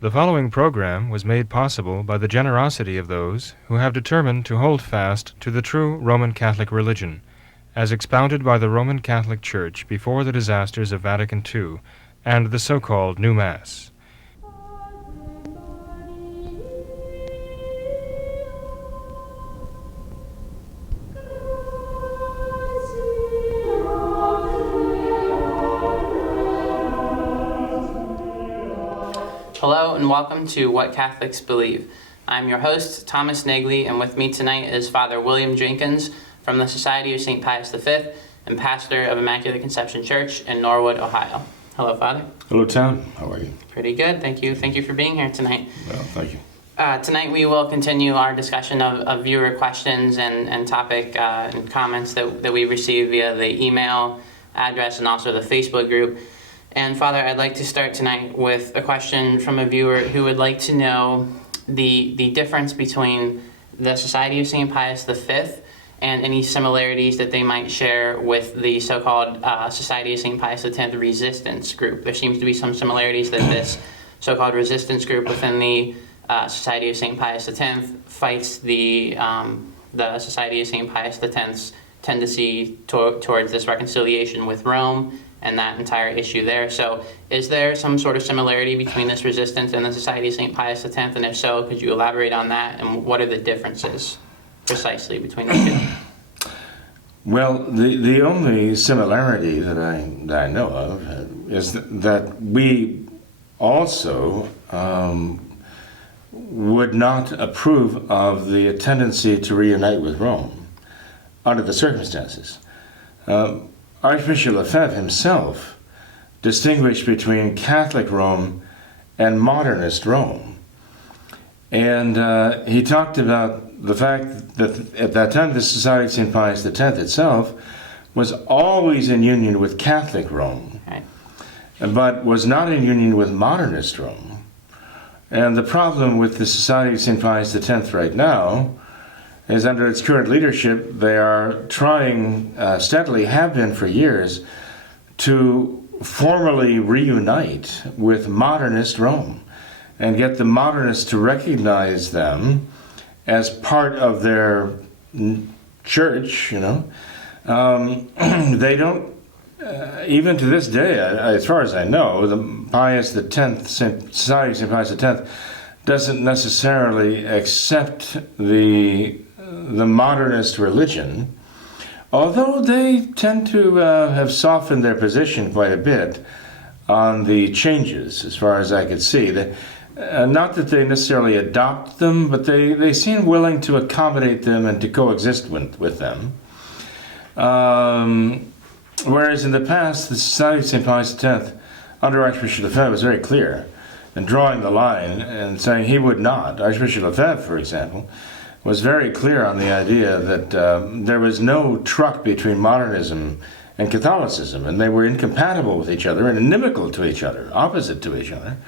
The following program was made possible by the generosity of those who have determined to hold fast to the true Roman Catholic religion, as expounded by the Roman Catholic Church before the disasters of Vatican II and the so-called New Mass. Hello and welcome to What Catholics Believe. I'm your host, Thomas Negley, and with me tonight is Father William Jenkins from the Society of St. Pius V and pastor of Immaculate Conception Church in Norwood, Ohio. Hello, Father. Hello, Tom. How are you? Pretty good, thank you. Thank you for being here tonight. Well, thank you. Tonight we will continue our discussion of viewer questions and topic and comments that we received via the email address and also the Facebook group. And Father, I'd like to start tonight with a question from a viewer who would like to know the difference between the Society of St. Pius V and any similarities that they might share with the so-called Society of St. Pius X resistance group. There seems to be some similarities that this so-called resistance group within the Society of St. Pius X fights the Society of St. Pius X's tendency towards this reconciliation with Rome and that entire issue there. So is there some sort of similarity between this resistance and the Society of St. Pius X? And if so, could you elaborate on that? And what are the differences precisely between the two? Well, the only similarity that I know of is that we also would not approve of the tendency to reunite with Rome under the circumstances. Archbishop Lefebvre himself distinguished between Catholic Rome and modernist Rome. And he talked about the fact that at that time the Society of St. Pius X itself was always in union with Catholic Rome, Right. but was not in union with modernist Rome. And the problem with the Society of St. Pius X right now is under its current leadership, they are trying steadily, have been for years, to formally reunite with modernist Rome and get the modernists to recognize them as part of their church, you know. They don't, even to this day, as far as I know, the Pius X, Society of St. Pius X, doesn't necessarily accept the modernist religion, although they tend to have softened their position quite a bit on the changes, as far as I could see. Not that they necessarily adopt them, but they seem willing to accommodate them and to coexist with them. Whereas in the past, the Society of St. Pius X, under Archbishop Lefebvre, was very clear in drawing the line and saying he would not. Archbishop Lefebvre, for example, was very clear on the idea that there was no truck between modernism and Catholicism, and they were incompatible with each other and inimical to each other, opposite to each other.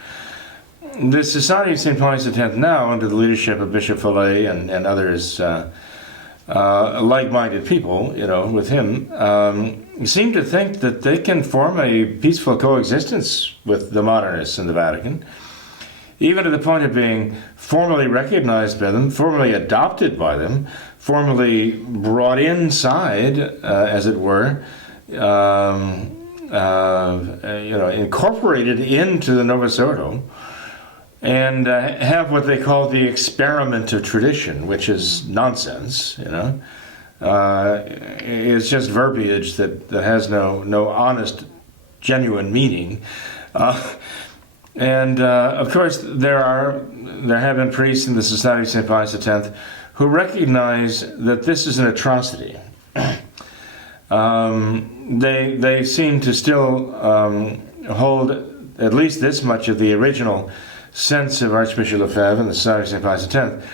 The Society of St. Pius X now, under the leadership of Bishop Follet and others, like-minded people, you know, with him, seem to think that they can form a peaceful coexistence with the modernists in the Vatican, even to the point of being formally recognized by them, formally adopted by them, formally brought inside, as it were, incorporated into the Novus Ordo, and have what they call the experiment of tradition, which is nonsense, you know. It's just verbiage that has no honest, genuine meaning. And of course, there have been priests in the Society of St. Pius X who recognize that this is an atrocity. They seem to still hold at least this much of the original sense of Archbishop Lefebvre and the Society of St. Pius X,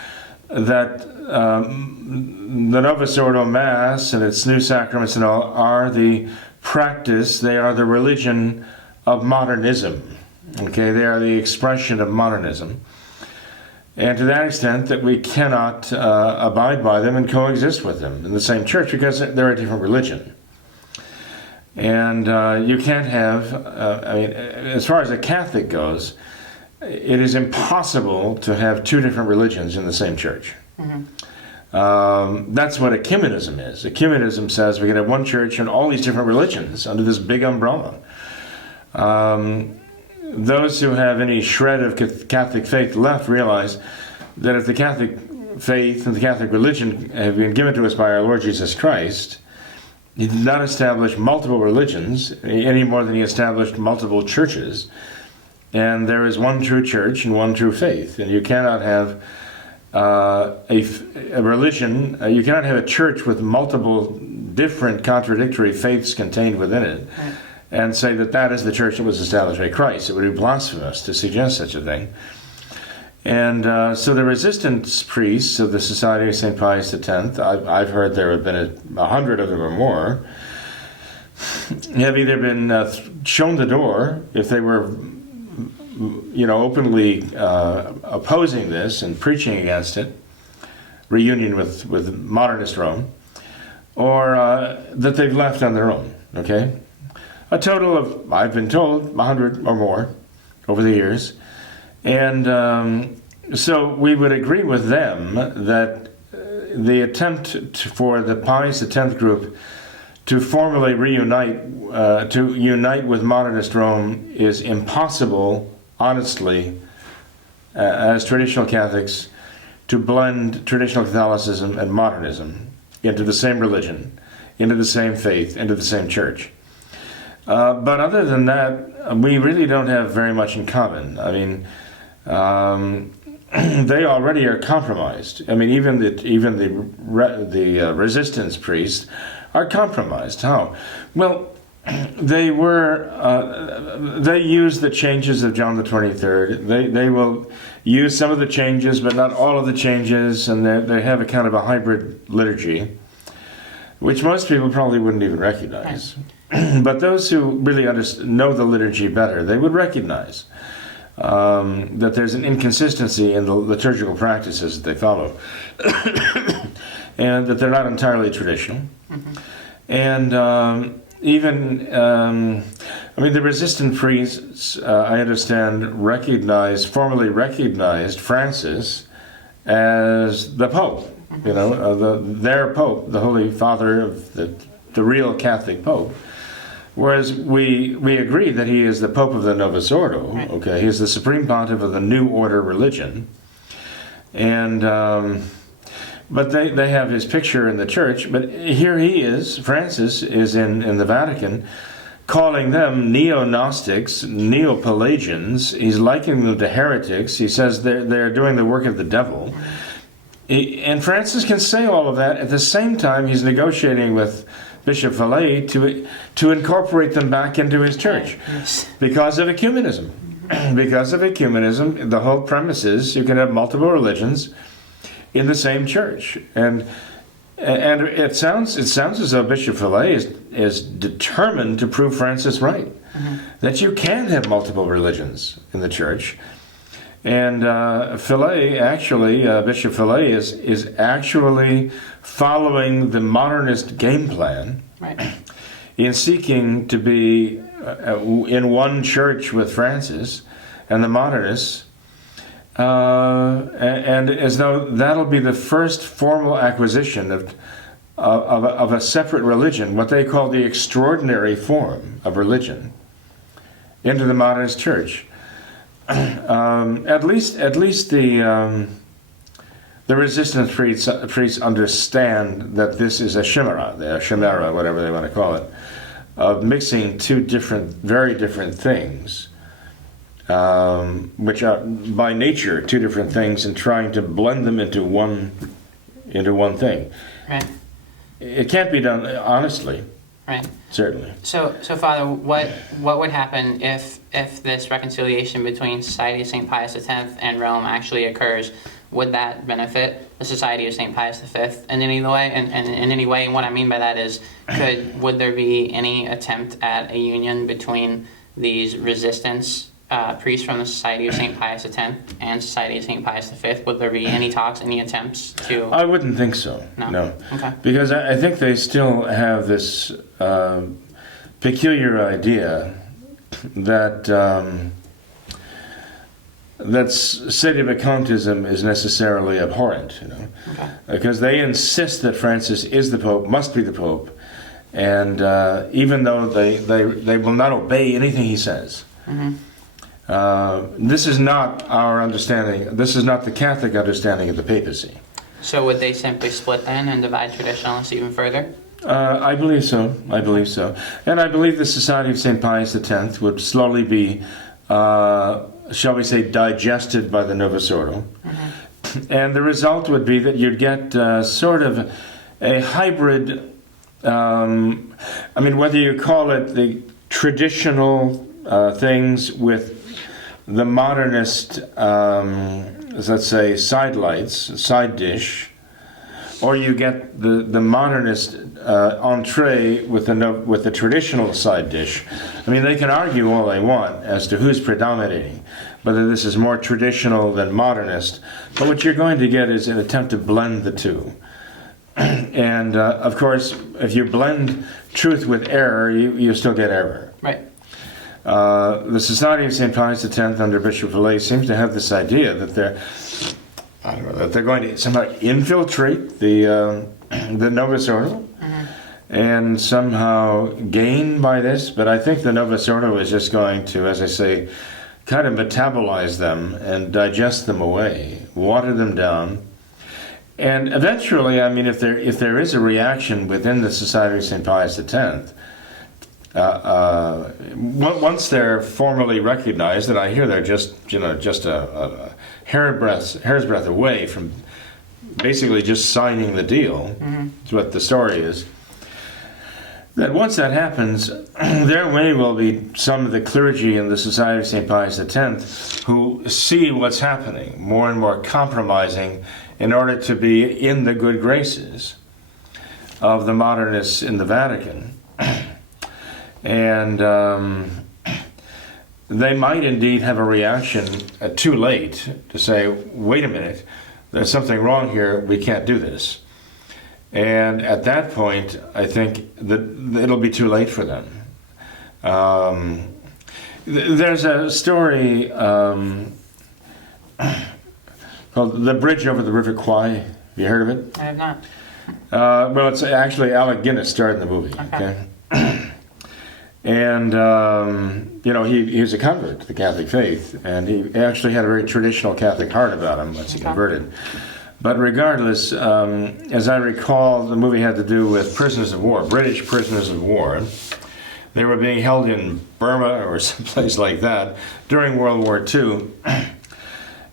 that the Novus Ordo Mass and its new sacraments and all are the practice, they are the religion of modernism. Okay, they are the expression of modernism. And to that extent that we cannot abide by them and coexist with them in the same church because they're a different religion. And you can't have, as far as a Catholic goes, it is impossible to have two different religions in the same church. That's what ecumenism is. Ecumenism says we can have one church and all these different religions under this big umbrella. Those who have any shred of Catholic faith left realize that if the Catholic faith and the Catholic religion have been given to us by our Lord Jesus Christ, He did not establish multiple religions any more than He established multiple churches. And there is one true church and one true faith. And you cannot have a religion, you cannot have a church with multiple different contradictory faiths contained within it, right, and say that that is the church that was established by Christ. It would be blasphemous to suggest such a thing. And so the resistance priests of the Society of St. Pius X, I've heard there have been 100 of them or more, have either been shown the door if they were openly opposing this and preaching against it, reunion with modernist Rome, or that they've left on their own, okay? A total of, I've been told, 100 or more over the years. And so we would agree with them that the attempt for the Pius X group to formally reunite, to unite with modernist Rome is impossible, honestly, as traditional Catholics, to blend traditional Catholicism and modernism into the same religion, into the same faith, into the same church. But other than that, we really don't have very much in common. I mean, they already are compromised. I mean, even the resistance priests are compromised. How? Well, they use the changes of John the 23rd. They will use some of the changes, but not all of the changes, and they have a kind of a hybrid liturgy, which most people probably wouldn't even recognize. But those who really know the liturgy better, they would recognize that there's an inconsistency in the liturgical practices that they follow, and that they're not entirely traditional. And the resistant priests, I understand, formally recognized Francis as the Pope, their Pope, the Holy Father of the real Catholic Pope. Whereas we agree that he is the Pope of the Novus Ordo, right. Okay, he is the Supreme Pontiff of the New Order religion, and but they have his picture in the church. But here he is, Francis is in the Vatican, calling them neo-Gnostics, neo-Pelagians. He's likening them to heretics. He says they're doing the work of the devil. And Francis can say all of that. At the same time, he's negotiating with Bishop Vallée to incorporate them back into his church, yes, because of ecumenism. Because of ecumenism, the whole premise is you can have multiple religions in the same church, and it sounds as though Bishop Vallée is determined to prove Francis right, that you can have multiple religions in the church. And Bishop Vallée is actually following the modernist game plan, right, in seeking to be in one church with Francis and the modernists, and as though that'll be the first formal acquisition of a separate religion, what they call the extraordinary form of religion, into the modernist church. At least the resistance priests understand that this is a chimera, whatever they want to call it, of mixing two very different things, which are by nature two different things, and trying to blend them into one thing. Right. It can't be done honestly. Right. Certainly. So Father, what would happen if this reconciliation between Society of St. Pius X and Rome actually occurs? Would that benefit the Society of St. Pius V in any way? And in any way, and what I mean by that is, would there be any attempt at a union between these resistance priests from the Society of St. Pius X and Society of St. Pius V? Would there be any talks, any attempts to... I wouldn't think so. No. Okay. Because I think they still have this peculiar idea that that sedevacantism is necessarily abhorrent, Okay. because they insist that Francis is the Pope, must be the Pope, and even though they will not obey anything he says. This is not our understanding. This is not the Catholic understanding of the papacy. So would they simply split then and divide traditionalists even further? I believe so. I believe so. And I believe the Society of St. Pius X would slowly be, shall we say, digested by the Novus Ordo. And the result would be that you'd get sort of a hybrid, I mean, whether you call it the traditional things with the modernist, let's say, side dish, or you get the modernist entree with the traditional side dish. I mean, they can argue all they want as to who's predominating, whether this is more traditional than modernist. But what you're going to get is an attempt to blend the two. And of course, if you blend truth with error, you still get error. Right. The Society of St. Pius X under Bishop Vallée seems to have this idea that they're going to somehow infiltrate the Novus Ordo and somehow gain by this. But I think the Novus Ordo is just going to, as I say, kind of metabolize them and digest them away, water them down. And eventually, I mean, if there is a reaction within the Society of St. Pius X, once they're formally recognized, and I hear they're just a hair's breadth away from basically just signing the deal. Is what the story is. That once that happens, there may well be some of the clergy in the Society of St. Pius X who see what's happening, more and more compromising in order to be in the good graces of the modernists in the Vatican. And they might indeed have a reaction too late to say, wait a minute, there's something wrong here, we can't do this. And at that point, I think that it'll be too late for them. There's a story called The Bridge Over the River Kwai. Have you heard of it? I have not. Well, it's actually Alec Guinness starred in the movie. Okay. And, he was a convert to the Catholic faith, and he actually had a very traditional Catholic heart about him once he converted. But regardless, as I recall, the movie had to do with prisoners of war, British prisoners of war. They were being held in Burma or someplace like that during World War II.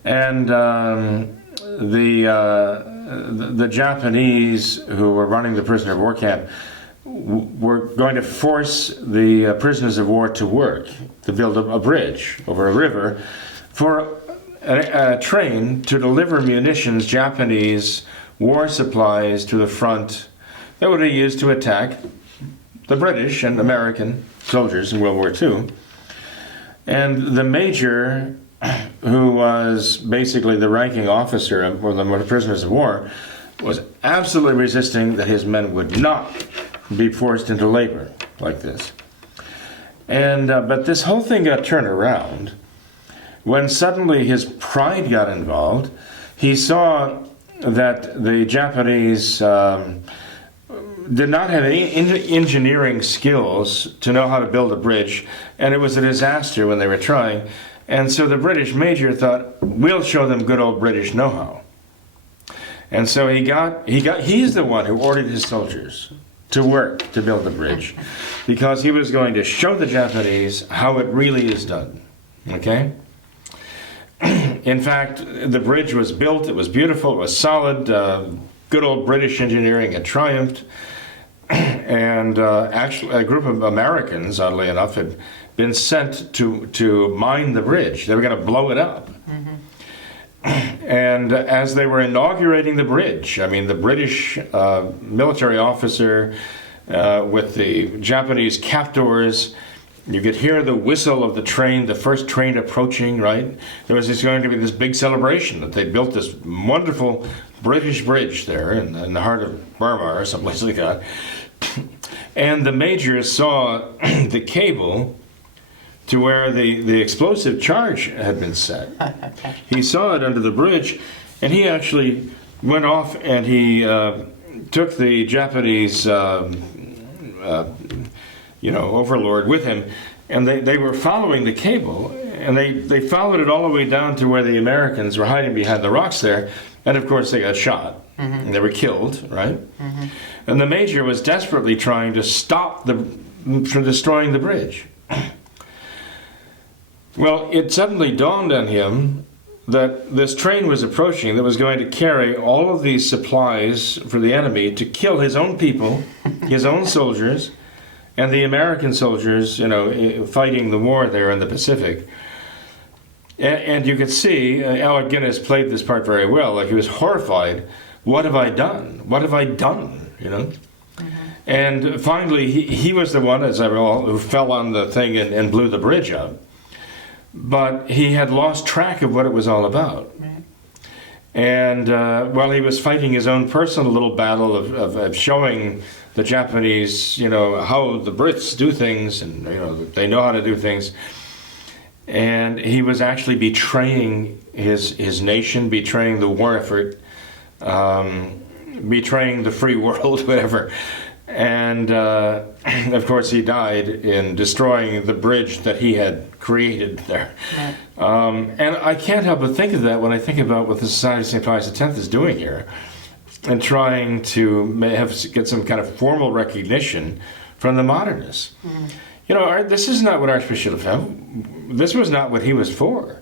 And the Japanese who were running the prisoner of war camp were going to force the prisoners of war to work, to build a bridge over a river for a train to deliver munitions, Japanese war supplies to the front that would be used to attack the British and American soldiers in World War II. And the major, who was basically the ranking officer of the prisoners of war, was absolutely resisting that his men would not be forced into labor like this. And but this whole thing got turned around when suddenly his pride got involved. He saw that the Japanese did not have any engineering skills to know how to build a bridge, and it was a disaster when they were trying. And so the British major thought, we'll show them good old British know-how. And so he's the one who ordered his soldiers to work to build the bridge, because he was going to show the Japanese how it really is done. Okay? In fact, the bridge was built, it was beautiful, it was solid, good old British engineering had triumphed, and actually a group of Americans, oddly enough, had been sent to mine the bridge. They were going to blow it up. And as they were inaugurating the bridge, I mean, the British military officer with the Japanese captors, you could hear the whistle of the train, the first train approaching, right? There was going to be this big celebration that they built this wonderful British bridge there in the heart of Burma or someplace like that. And the major saw the cable to where the explosive charge had been set. Okay. He saw it under the bridge, and he actually went off and he took the Japanese overlord with him, and they were following the cable, and they followed it all the way down to where the Americans were hiding behind the rocks there, and of course they got shot. And they were killed, right? And the major was desperately trying to stop from destroying the bridge. Well, it suddenly dawned on him that this train was approaching that was going to carry all of these supplies for the enemy to kill his own people, his own soldiers, and the American soldiers, fighting the war there in the Pacific. And you could see Alec Guinness played this part very well. Like, he was horrified. What have I done? What have I done? And finally, he was the one, as I recall, who fell on the thing and blew the bridge up. But he had lost track of what it was all about. Right. And while he was fighting his own personal little battle of showing the Japanese, how the Brits do things, and they know how to do things, and he was actually betraying his nation, betraying the war effort, betraying the free world, whatever. And of course, he died in destroying the bridge that he had created there. Right. And I can't help but think of that when I think about what the Society of St. Pius X is doing here, and trying to get some kind of formal recognition from the modernists. This is not what Archbishop Lefebvre, this was not what he was for.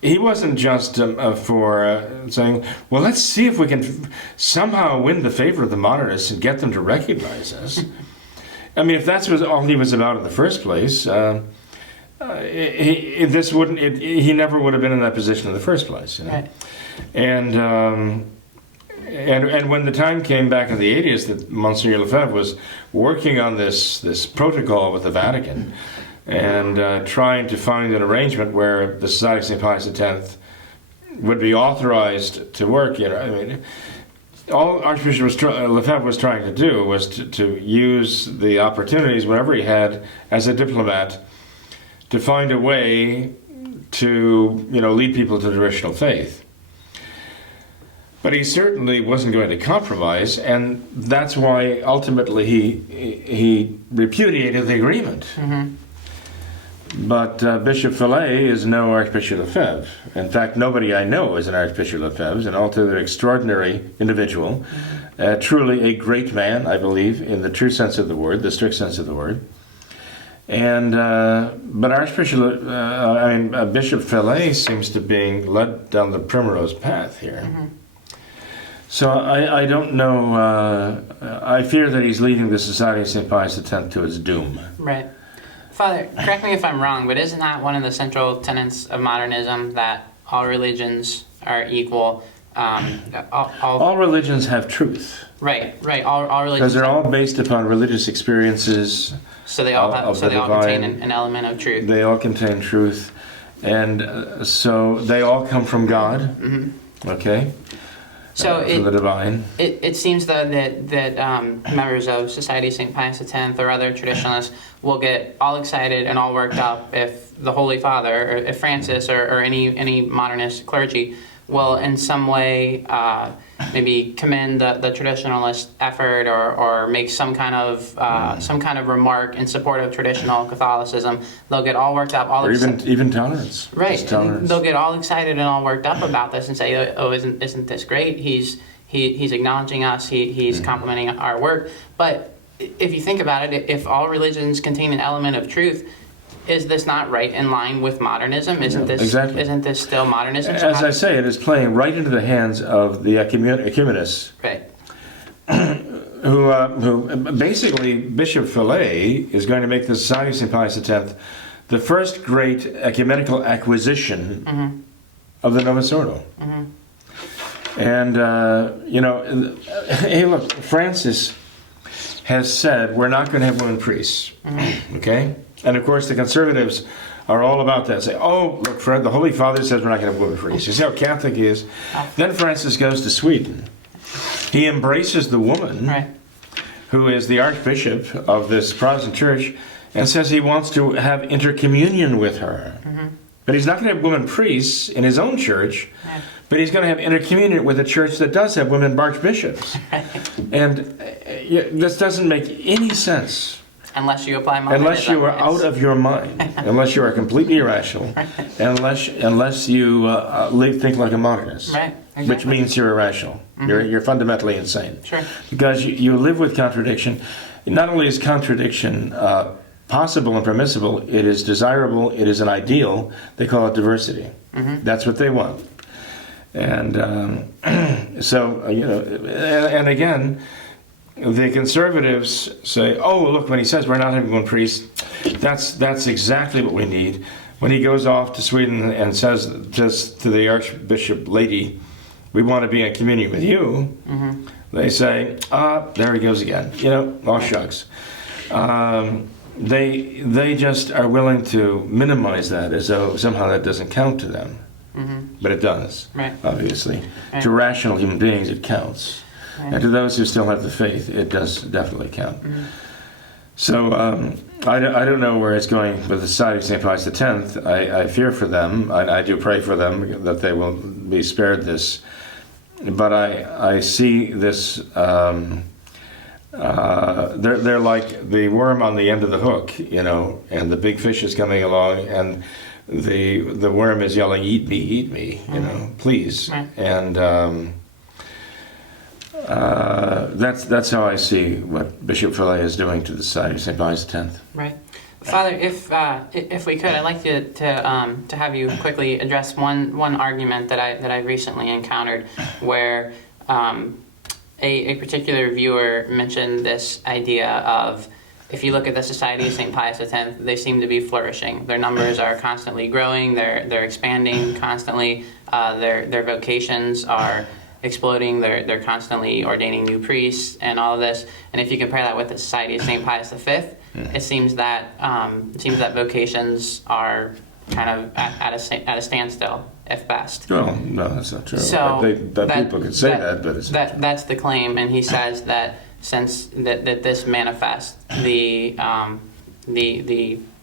He wasn't just for saying, well, let's see if we can somehow win the favor of the modernists and get them to recognize us. I mean, if that's all he was about in the first place, he never would have been in that position in the first place. Right. And when the time came back in the 80s that Monsignor Lefebvre was working on this protocol with the Vatican, and trying to find an arrangement where the Society of St. Pius X would be authorized to work. All Archbishop Lefebvre was trying to do was to use the opportunities whenever he had as a diplomat to find a way to lead people to the traditional faith. But he certainly wasn't going to compromise, and that's why ultimately he repudiated the agreement. But Bishop Fillet is no Archbishop Lefebvre. In fact, nobody I know is an Archbishop Lefebvre, an altogether extraordinary individual, truly a great man, I believe, in the true sense of the word, the strict sense of the word. And but Bishop Fillet seems to be being led down the primrose path here. So I don't know. I fear that he's leading the Society of St. Pius X to its doom. Right. Father, correct me if I'm wrong, but isn't that one of the central tenets of modernism, that all religions are equal? All religions have truth. Right. All religions. Because they're all based upon religious experiences. So they all contain an element of truth. They all contain truth, and so they all come from God. Okay. So from the divine. It seems though that members of Society of St. Pius X or other traditionalists will get all excited and all worked up if the Holy Father, or if Francis, or any modernist clergy will in some way maybe commend the traditionalist effort, or make some kind of remark in support of traditional Catholicism. They'll get all worked up, or even tolerance. Right. Tolerance. They'll get all excited and all worked up about this and say, "Oh, isn't this great? He's acknowledging us. He's complimenting our work." But if you think about it, if all religions contain an element of truth, is this not right in line with modernism? Isn't this still modernism? As I say, it is playing right into the hands of the ecumenists. Right. Who basically, Bishop Fillet is going to make the Society of St. Pius X the first great ecumenical acquisition of the Novus Ordo. And, hey, look, Francis has said we're not going to have women priests. Okay? And of course, the conservatives are all about that. Say, oh, look, Fred, the Holy Father says we're not going to have women priests. You see how Catholic he is? Then Francis goes to Sweden. He embraces the woman who is the archbishop of this Protestant church, and says he wants to have intercommunion with her. But he's not going to have women priests in his own church, but he's going to have intercommunion with a church that does have women archbishops. And this doesn't make any sense. Unless you apply modernism. Unless you are out of your mind, unless you are completely irrational, unless you think like a modernist, Right, exactly. which means you're irrational. You're fundamentally insane. Sure. Because you live with contradiction. Not only is contradiction possible and permissible, it is desirable, it is an ideal. They call it diversity. That's what they want. And and again, the conservatives say, oh, look, when he says we're not having one priest, that's exactly what we need. When he goes off to Sweden and says just to the Archbishop lady, we want to be in communion with you, they say, there he goes again. All shucks. They just are willing to minimize that as though somehow that doesn't count to them. But it does, obviously. Right. To rational human beings, it counts. And to those who still have the faith, it does definitely count. So I don't know where it's going with the Society of St. Pius X. I fear for them. I do pray for them that they will be spared this. But I see this, they're like the worm on the end of the hook, and the big fish is coming along, and the worm is yelling, eat me, please. And that's how I see what Bishop Fillet is doing to the Society of St. Pius X. Right. Father, if we could, I'd like to have you quickly address one argument that I recently encountered, where a particular viewer mentioned this idea of, if you look at the Society of St. Pius X, they seem to be flourishing. Their numbers are constantly growing. They're expanding constantly. Their vocations are exploding. They're constantly ordaining new priests and all of this. And if you compare that with the Society of St. Pius V, it seems that vocations are kind of at a standstill, if best. Well, no, that's not true. So people could say that, but it's not true. That's the claim, and he says that since that this manifests the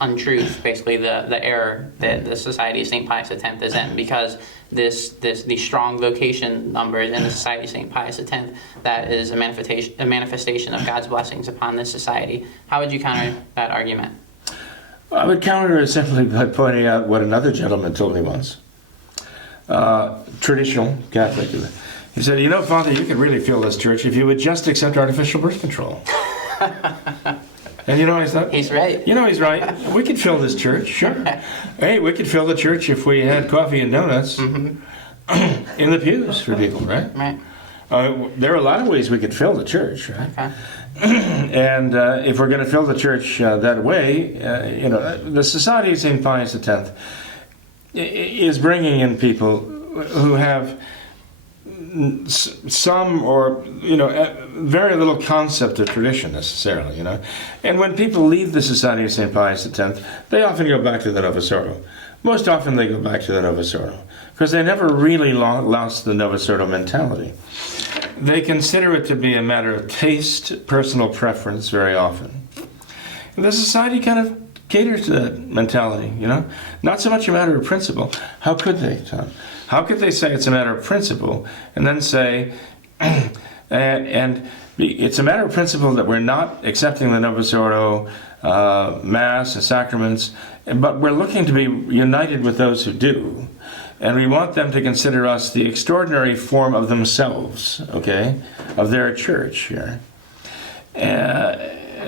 untruth, basically the error that the Society of St. Pius X is in, because these strong vocation numbers in the Society of St. Pius X, that is a manifestation of God's blessings upon this society. How would you counter that argument? I would counter it simply by pointing out what another gentleman told me once. Traditional Catholic. He said, Father, you could really fill this church if you would just accept artificial birth control. And I thought, he's right. He's right. We could fill this church, sure. Hey, we could fill the church if we had coffee and donuts in the pews for people, right? Right. There are a lot of ways we could fill the church, right? Okay. And if we're going to fill the church that way, the Society of St. Pius X is bringing in people who have some or very little concept of tradition necessarily, and when people leave the Society of St. Pius X, they often go back to the Novus Ordo. Most often they go back to the Novus Ordo because they never really lost the Novus Ordo mentality. They consider it to be a matter of taste, personal preference very often. And the society kind of caters to that mentality, not so much a matter of principle. How could they, Tom? How could they say it's a matter of principle and then say, and it's a matter of principle that we're not accepting the Novus Ordo, Mass and sacraments, but we're looking to be united with those who do. And we want them to consider us the extraordinary form of themselves, of their church here.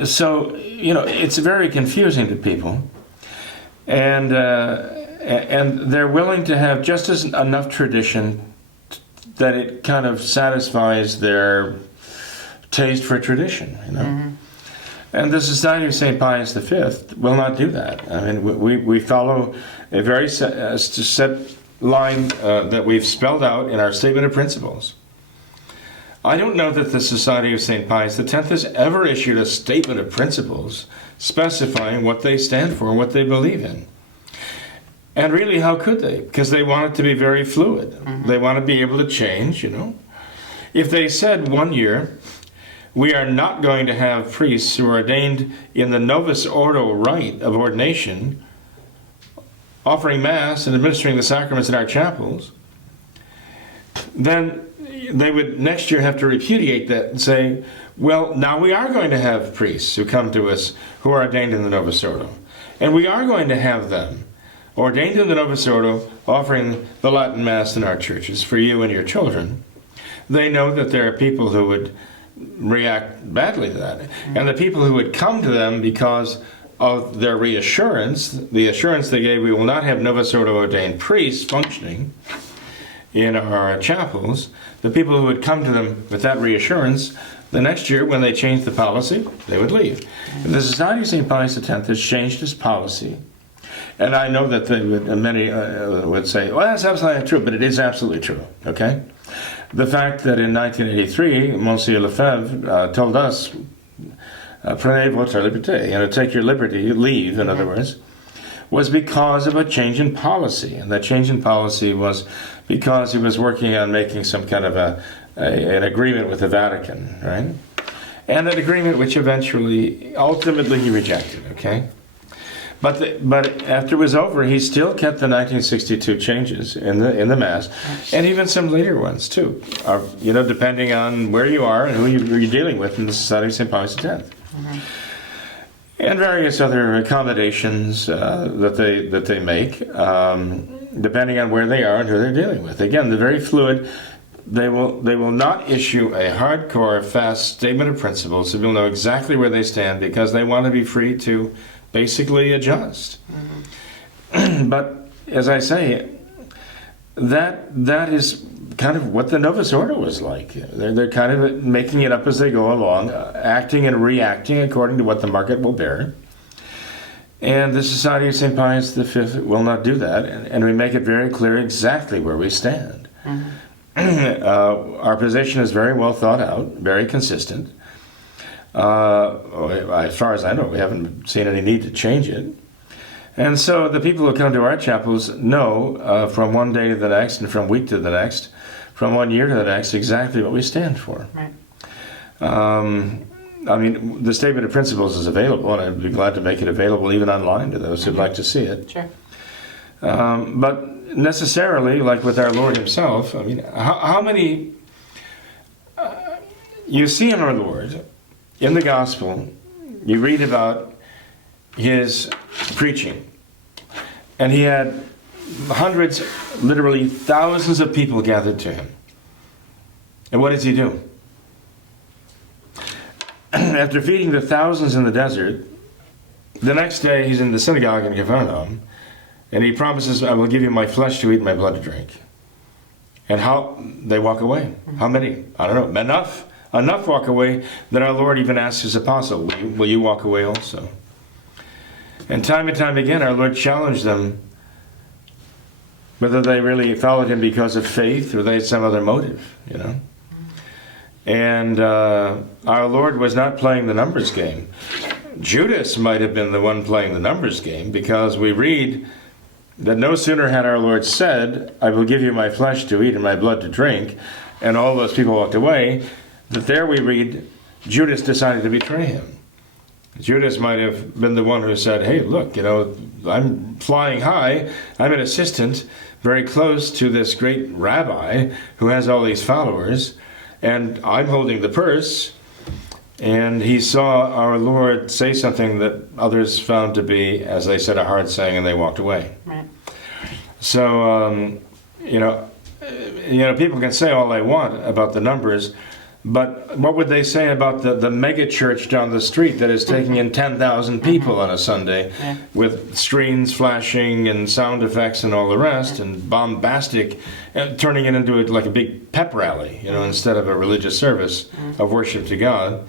So, it's very confusing to people. And they're willing to have just enough tradition that it kind of satisfies their taste for tradition, And the Society of St. Pius V will not do that. I mean, we follow a very set line that we've spelled out in our Statement of Principles. I don't know that the Society of St. Pius X has ever issued a Statement of Principles specifying what they stand for and what they believe in. And really, how could they? Because they want it to be very fluid. They want to be able to change, If they said one year, we are not going to have priests who are ordained in the novus ordo rite of ordination, offering Mass and administering the sacraments in our chapels, then they would next year have to repudiate that and say, well, now we are going to have priests who come to us who are ordained in the novus ordo. And we are going to have them ordained in the novus ordo, offering the Latin Mass in our churches for you and your children. They know that there are people who would react badly to that. And the people who would come to them because of their reassurance, the assurance they gave, we will not have novus ordo ordained priests functioning in our chapels, the people who would come to them with that reassurance, the next year when they changed the policy, they would leave. And the Society of St. Pius X has changed its policy. And I know that they would, many would say, well, that's absolutely not true, but it is absolutely true, okay? The fact that in 1983, Monsieur Lefebvre told us, prenez votre liberté, take your liberty, leave, in other words, was because of a change in policy. And that change in policy was because he was working on making some kind of an agreement with the Vatican, right? And an agreement which ultimately he rejected, okay? But after it was over, he still kept the 1962 changes in the Mass, and even some later ones too. Depending on where you are and who you're dealing with in the Society of St. Pius X, and various other accommodations that they make, depending on where they are and who they're dealing with. Again, they're very fluid. They will not issue a hardcore, fast statement of principles, so you'll know exactly where they stand because they want to be free to basically adjust. But as I say, that is kind of what the Novus Ordo was like. They're kind of making it up as they go along, acting and reacting according to what the market will bear. And the Society of St. Pius V will not do that, and we make it very clear exactly where we stand. Our position is very well thought out, very consistent. As far as I know, we haven't seen any need to change it. And so the people who come to our chapels know from one day to the next and from week to the next, from 1 year to the next, exactly what we stand for. Right. The statement of principles is available, and I'd be glad to make it available even online to those who'd like to see it. Sure. But necessarily, like with our Lord himself, how many... you see in our Lord, in the Gospel, you read about his preaching. And he had hundreds, literally thousands of people gathered to him. And what does he do? After feeding the thousands in the desert, the next day he's in the synagogue in Capernaum, and he promises, I will give you my flesh to eat and my blood to drink. And how they walk away. How many? I don't know. Enough walk away that our Lord even asked his apostle, will you walk away also? And time again, our Lord challenged them whether they really followed him because of faith or they had some other motive, And our Lord was not playing the numbers game. Judas might have been the one playing the numbers game, because we read that no sooner had our Lord said, I will give you my flesh to eat and my blood to drink, and all those people walked away, that there we read Judas decided to betray him. Judas might have been the one who said, hey, look, I'm flying high. I'm an assistant very close to this great rabbi who has all these followers, and I'm holding the purse. And he saw our Lord say something that others found to be, as they said, a hard saying, and they walked away. Right. So, people can say all they want about the numbers, but what would they say about the mega church down the street that is taking in 10,000 people on a Sunday, with screens flashing and sound effects and all the rest, and bombastic, and turning it into like a big pep rally, instead of a religious service of worship to God.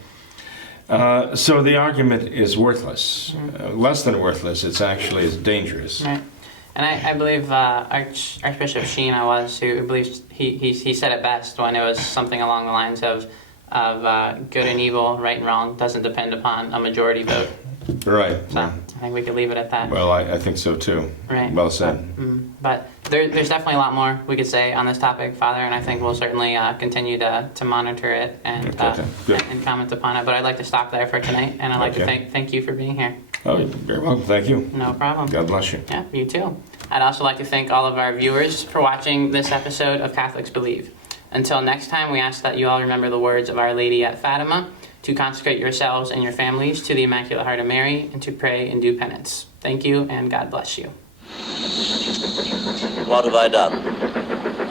So the argument is worthless, less than worthless. It's actually dangerous. Right. And I believe Archbishop Sheena who believes he said it best when it was something along the lines of good and evil, right and wrong doesn't depend upon a majority vote. Right. So I think we could leave it at that. Well, I think so too. Right. Well said. But there's definitely a lot more we could say on this topic, Father, and I think we'll certainly continue to monitor it and Good. and comment upon it. But I'd like to stop there for tonight, and I'd like to thank you for being here. Oh, you're very welcome. Thank you. No problem. God bless you. Yeah, you too. I'd also like to thank all of our viewers for watching this episode of Catholics Believe. Until next time, we ask that you all remember the words of Our Lady at Fatima, to consecrate yourselves and your families to the Immaculate Heart of Mary, and to pray and do penance. Thank you, and God bless you. What have I done?